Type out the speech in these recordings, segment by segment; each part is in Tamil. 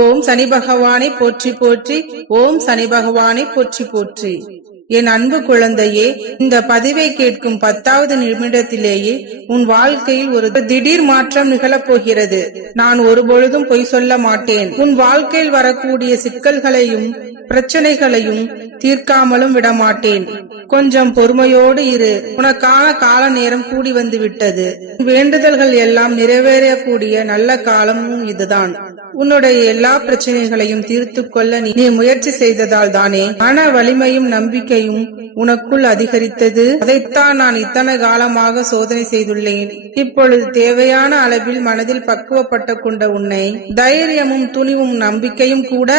ஓம் சனி பகவானை போற்றி போற்றி ஓம் சனி பகவானை போற்றி போற்றி. என் அன்பு குழந்தையே இந்த பதிவை கேட்கும் பத்தாவது நிமிடத்திலேயே உன் வாழ்க்கையில் ஒரு திடீர் மாற்றம் நிகழப் போகிறது. நான் ஒருபொழுதும் பொய் சொல்ல மாட்டேன். உன் வாழ்க்கையில் வரக்கூடிய சிக்கல்களையும் பிரச்சனைகளையும் தீர்க்காமலும் விடமாட்டேன் கொஞ்சம் பொறுமையோடு இரு. உனக்கான கால நேரம் கூடி வந்து விட்டது. வேண்டுதல்கள் எல்லாம் நிறைவேறக்கூடிய நல்ல காலமும் இதுதான். உன்னுடைய எல்லா பிரச்சனைகளையும் தீர்த்து கொள்ள நீ முயற்சி செய்ததால் தானே மன வலிமையும் நம்பிக்கையும் உனக்குள் அதிகரித்தது. அதைத்தான் நான் இத்தனை காலமாக சோதனை செய்துள்ளேன். இப்பொழுது தேவையான அளவில் மனதில் பக்குவப்பட்ட கொண்ட உன்னை தைரியமும் துணிவும் நம்பிக்கையும் கூட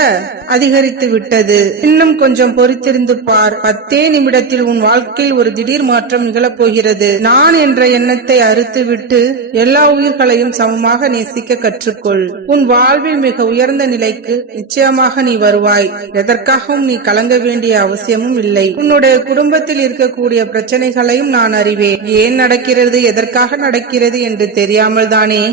அதிகரித்து விட்டது. இன்னும் கொஞ்சம் பொறித்திருந்து பார். பத்தே நிமிடத்தில் உன் வாழ்க்கையில் ஒரு திடீர் மாற்றம் நிகழப் போகிறது நான் என்ற எண்ணத்தை அறுத்துவிட்டு எல்லா உயிர்களையும் சமமாக நேசிக்க கற்றுக்கொள். உன் வாழ் வாழ்வில் மிக உயர்ந்த நிலைக்கு நிச்சயமாக நீ வருவாய். எதற்காகவும் நீ கலங்க வேண்டிய அவசியமும் இல்லை. உன்னுடைய குடும்பத்தில் இருக்கக்கூடிய பிரச்சனைகளையும் நான் அறிவேன். ஏன் நடக்கிறது எதற்காக நடக்கிறது என்று தெரியாமல் தானே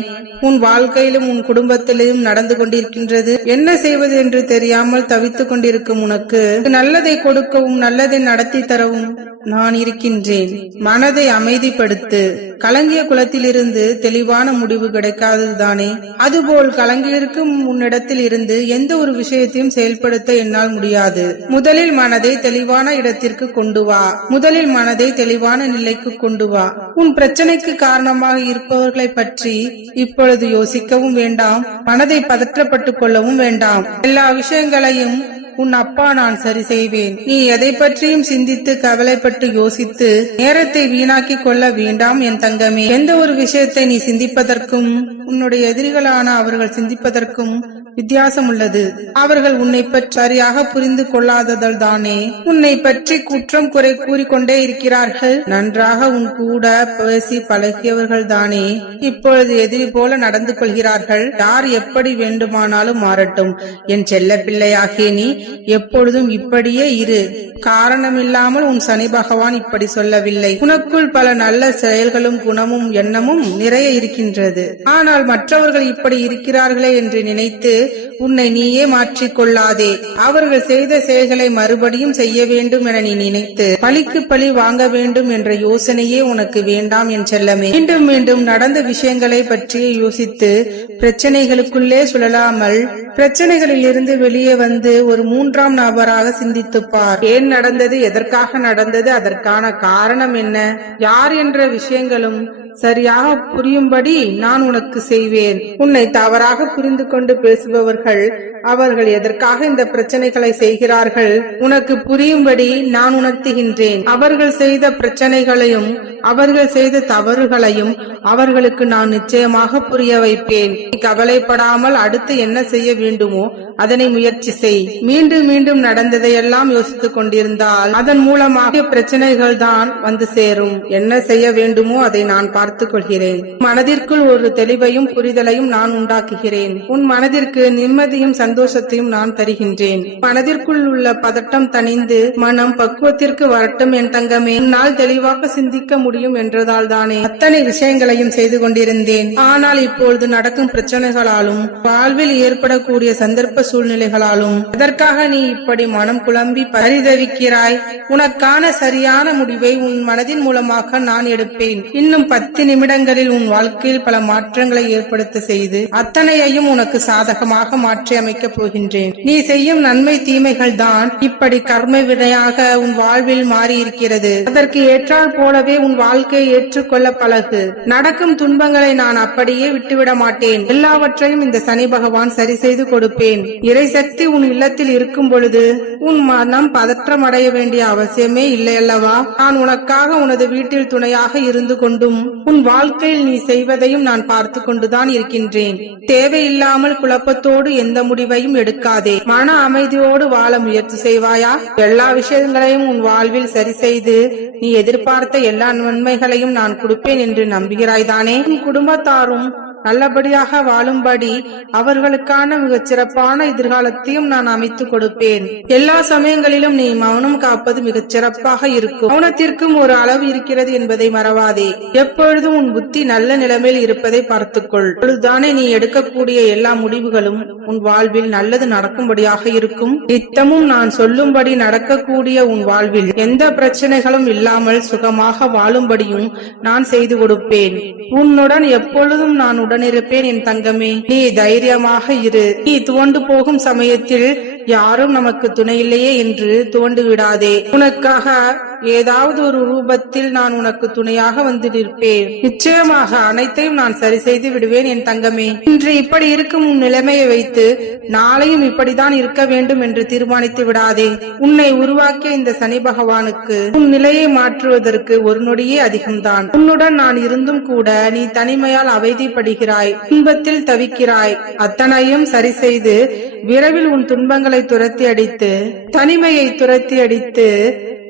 உன் வாழ்க்கையிலும் உன் குடும்பத்திலும் நடந்து கொண்டிருக்கின்றது. என்ன செய்வது என்று தெரியாமல் தவித்துக் கொண்டிருக்கும் உனக்கு நல்லதை கொடுக்கவும் நல்லதை நடத்தி தரவும் நான் இருக்கின்றேன். மனதை அமைதிப்படுத்து. கலங்கிய குளத்திலிருந்து தெளிவான முடிவு கிடைக்காதது தானே. அதுபோல் கலங்கியிருக்கும் உன்னிடத்தில் இருந்து எந்த ஒரு விஷயத்தையும் செயல்படுத்த என்னால் முடியாது. முதலில் மனதை தெளிவான இடத்திற்கு கொண்டு வா. முதலில் மனதை தெளிவான நிலைக்கு கொண்டு வா. உன் பிரச்சனைக்கு காரணமாக இருப்பவர்களை பற்றி இப்பொழுது யோசிக்கவும் வேண்டாம். மனதை பதற்றப்பட்டுக் கொள்ளவும் வேண்டாம். எல்லா விஷயங்களையும் உன் அப்பா நான் சரி செய்வேன். நீ எதை பற்றியும் சிந்தித்து கவலைப்பட்டு யோசித்து நேரத்தை வீணாக்கி கொள்ள வேண்டாம் என் தங்கமே. எந்த ஒரு விஷயத்தை நீ சிந்திப்பதற்கும் உன்னுடைய எதிரிகளான அவர்கள் சிந்திப்பதற்கும் வித்தியாசம் உள்ளது அவர்கள் உன்னை பற்றி சரியாக புரிந்து கொள்ளாததால் தானே உன்னை பற்றி குற்றம் குறை கூறிக்கொண்டே இருக்கிறார்கள். நன்றாக உன் கூட பேசி பழகியவர்கள் தானே இப்பொழுது எதிரி போல நடந்து கொள்கிறார்கள். யார் எப்படி வேண்டுமானாலும் மாறட்டும். என் செல்ல பிள்ளையாகிய நீ எப்பொழுதும் இப்படியே இரு. காரணமில்லாமல் உன் சனி பகவான் இப்படி சொல்லவில்லை. உனக்குள் பல நல்ல செயல்களும் குணமும் எண்ணமும் நிறைய இருக்கின்றது. ஆனால் மற்றவர்கள் இப்படி இருக்கிறார்களே என்று நினைத்து உன்னை நீயே மாற்றிக் கொள்ளாதே அவர்கள் செய்த செயல்களை மறுபடியும் செய்ய வேண்டும் என நீ நினைத்து பழிக்கு பழி வாங்க வேண்டும் என்ற யோசனையே உனக்கு வேண்டாம் என் செல்லமே. மீண்டும் மீண்டும் நடந்த விஷயங்களை பற்றி யோசித்து பிரச்சனைகளுக்குள்ளே சுழலாமல் பிரச்சனைகளில் இருந்து வெளியே வந்து ஒரு மூன்றாம் நபராக சிந்தித்துப்பார் ஏன் நடந்தது எதற்காக நடந்தது அதற்கான காரணம் என்ன யார் என்ற விஷயங்களும் சரியாக புரியும்படி நான் உனக்கு செய்வேன். உன்னை தவறாக புரிந்து கொண்டு பேசுபவர்கள் அவர்கள் எதற்காக இந்த பிரச்சனைகளை செய்கிறார்கள்? உனக்கு புரியும்படி நான் உணர்த்துகின்றேன். அவர்கள் செய்த பிரச்சனைகளையும் அவர்கள் செய்த தவறுகளையும் அவர்களுக்கு நான் நிச்சயமாக புரிய வைப்பேன். கவலைப்படாமல் அடுத்து என்ன செய்ய வேண்டுமோ அதனை முயற்சி செய். மீண்டும் மீண்டும் நடந்ததையெல்லாம் யோசித்துக் கொண்டிருந்தால் அதன் மூலமாக பிரச்சனைகள் தான் வந்து சேரும். என்ன செய்ய வேண்டுமோ அதை நான் பார்த்துக் கொள்கிறேன் மனதிற்குள் ஒரு தெளிவையும் புரிதலையும் நான் உண்டாக்குகிறேன். உன் மனதிற்கு நிம்மதியும் சந்தோஷத்தையும் நான் தருகின்றேன். மனதிற்குள் உள்ள பதட்டம் தணிந்து மனம் பக்குவத்திற்கு வரட்டும் என் தங்கமே. என்னால் தெளிவாக சிந்திக்க முடியும் என்றதால் தானே அத்தனை விஷயங்களையும் செய்து கொண்டிருந்தேன். ஆனால் இப்பொழுது நடக்கும் பிரச்சனைகளாலும் வாழ்வில் ஏற்படக்கூடிய சந்தர்ப்ப சூழ்நிலைகளாலும் அதற்காக நீ இப்படி மனம் குழம்பி பரிதவிக்கிறாய். உனக்கான சரியான முடிவை உன் மனதின் மூலமாக நான் எடுப்பேன். இன்னும் பத்து பத்து நிமிடங்களில் உன் வாழ்க்கையில் பல மாற்றங்களை ஏற்படுத்த செய்து அத்தனையையும் உனக்கு சாதகமாக மாற்றி அமைக்கப் போகின்றேன். நீ செய்யும் நன்மை தீமைகள் தான் இப்படி கர்ம வினையாக உன் வாழ்வில் மாறி இருக்கிறது அதற்கு ஏற்றால் போலவே உன் வாழ்க்கையை ஏற்றுக்கொள்ள பழகு. நடக்கும் துன்பங்களை நான் அப்படியே விட்டுவிட மாட்டேன். எல்லாவற்றையும் இந்த சனி பகவான் சரி செய்து கொடுப்பேன். இறைசக்தி உன் இல்லத்தில் இருக்கும் பொழுது உன் மனம் பதற்றம் அடைய வேண்டிய அவசியமே இல்லை அல்லவா? நான் உனக்காக உனது வீட்டில் துணையாக இருந்து கொண்டும் உன் வாழ்க்கையில் நீ செய்வதையும் நான் பார்த்து கொண்டுதான் இருக்கின்றேன். தேவையில்லாமல் குழப்பத்தோடு எந்த முடிவையும் எடுக்காதே. மன அமைதியோடு வாழ முயற்சி செய்வாயா? எல்லா விஷயங்களையும் உன் வாழ்வில் சரி செய்து நீ எதிர்பார்த்த எல்லா நன்மைகளையும் நான் கொடுப்பேன் என்று நம்புகிறாய்தானே உன் குடும்பத்தாரும் நல்லபடியாக வாழும்படி அவர்களுக்கான மிகச் சிறப்பான எதிர்காலத்தையும் நான் அமைத்துக் கொடுப்பேன். எல்லா சமயங்களிலும் நீ மௌனம் காப்பது மிகச் சிறப்பாக இருக்கும். மௌனத்திற்கும் ஒரு அளவு இருக்கிறது என்பதை மறவாதே. எப்பொழுதும் உன் புத்தி நல்ல நிலைமையில் இருப்பதை பார்த்துக்கொள். அப்பொழுதுதானே நீ எடுக்கக்கூடிய எல்லா முடிவுகளும் உன் வாழ்வில் நல்லது நடக்கும்படியாக இருக்கும். நித்தமும் நான் சொல்லும்படி நடக்கக்கூடிய உன் வாழ்வில் எந்த பிரச்சனைகளும் இல்லாமல் சுகமாக வாழும்படியும் நான் செய்து கொடுப்பேன். உன்னுடன் எப்பொழுதும் நான் உடனிருப்பேன் என் தங்கமே. நீ தைரியமாக இரு. நீ துவண்டு போகும் சமயத்தில் யாரும் நமக்கு துணையில்லையே என்று துவண்டு விடாதே. உனக்காக ஏதாவது ஒரு ரூபத்தில் நான் உனக்கு துணையாக வந்து நிற்பேன். நிச்சயமாக அனைத்தையும் நான் சரி செய்து விடுவேன் என் தங்கமே. இன்று இப்படி இருக்கும் உன் நிலைமையை வைத்து நாளையும் இப்படிதான் இருக்க வேண்டும் என்று தீர்மானித்து விடாதே. உன்னை உருவாக்கிய இந்த சனி பகவானுக்கு உன் நிலையை மாற்றுவதற்கு ஒரு நொடியே அதிகம்தான். உன்னுடன் நான் இருந்தும் கூட நீ தனிமையால் அவைதிப்படுகிறாய் துன்பத்தில் தவிக்கிறாய். அத்தனையும் சரி செய்து விரைவில் உன் துன்பங்களை துரத்தி அடித்து தனிமையை துரத்தி அடித்து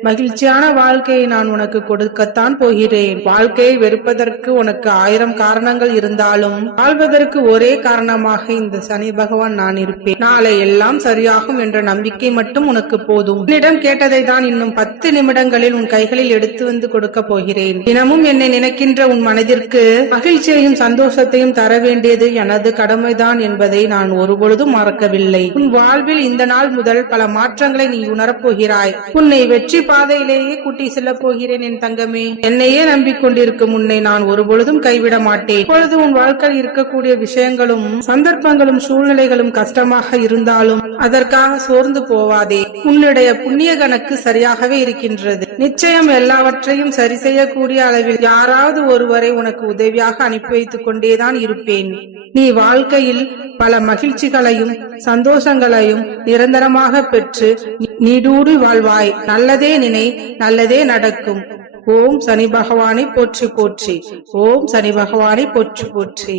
மகிழ்ச்சியான வாழ்க்கையை நான் உனக்கு கொடுக்கத்தான் போகிறேன். வாழ்க்கையை வெறுப்பதற்கு உனக்கு ஆயிரம் காரணங்கள் இருந்தாலும் வாழ்வதற்கு ஒரே காரணமாக இந்த சனி பகவான் நான் இருப்பேன். நாளை எல்லாம் சரியாகும் என்ற நம்பிக்கை மட்டும் உனக்கு போதும். உன்னிடம் கேட்டதை தான் இன்னும் பத்து நிமிடங்களில் உன் கைகளில் எடுத்து வந்து கொடுக்க போகிறேன். தினமும் என்னை நினைக்கின்ற உன் மனதிற்கு மகிழ்ச்சியையும் சந்தோஷத்தையும் தர வேண்டியது எனது கடமைதான் என்பதை நான் ஒருபொழுதும் மறக்கவில்லை. உன் வாழ்வில் இந்த நாள் முதல் பல மாற்றங்களை நீ உணரப்போகிறாய் உன்னை வெற்றி பாதையிலேயே கூட்டி செல்லப் போகிறேன் என் தங்கமே. என்னையே நம்பிக்கொண்டிருக்கும் உன்னை நான் ஒருபொழுதும் கைவிட மாட்டேன். இப்பொழுது உன் வாழ்க்கையில் இருக்கக்கூடிய விஷயங்களும் சந்தர்ப்பங்களும் சூழ்நிலைகளும் கஷ்டமாக இருந்தாலும் அதற்காக சோர்ந்து போவாதே. உன்னுடைய புண்ணிய கணக்கு சரியாகவே இருக்கின்றது. நிச்சயம் எல்லாவற்றையும் சரி செய்யக்கூடிய அளவில் யாராவது ஒருவரை உனக்கு உதவியாக அனுப்பி வைத்துக் கொண்டேதான் இருப்பேன். நீ வாழ்க்கையில் பல மகிழ்ச்சிகளையும் சந்தோஷங்களையும் நிரந்தரமாக பெற்று நீடூடி வாழ்வாய். நல்லதே நினை நல்லதே நடக்கும். ஓம் சனி பகவானை போற்றி போற்றி. ஓம் சனி பகவானை போற்றி போற்றி.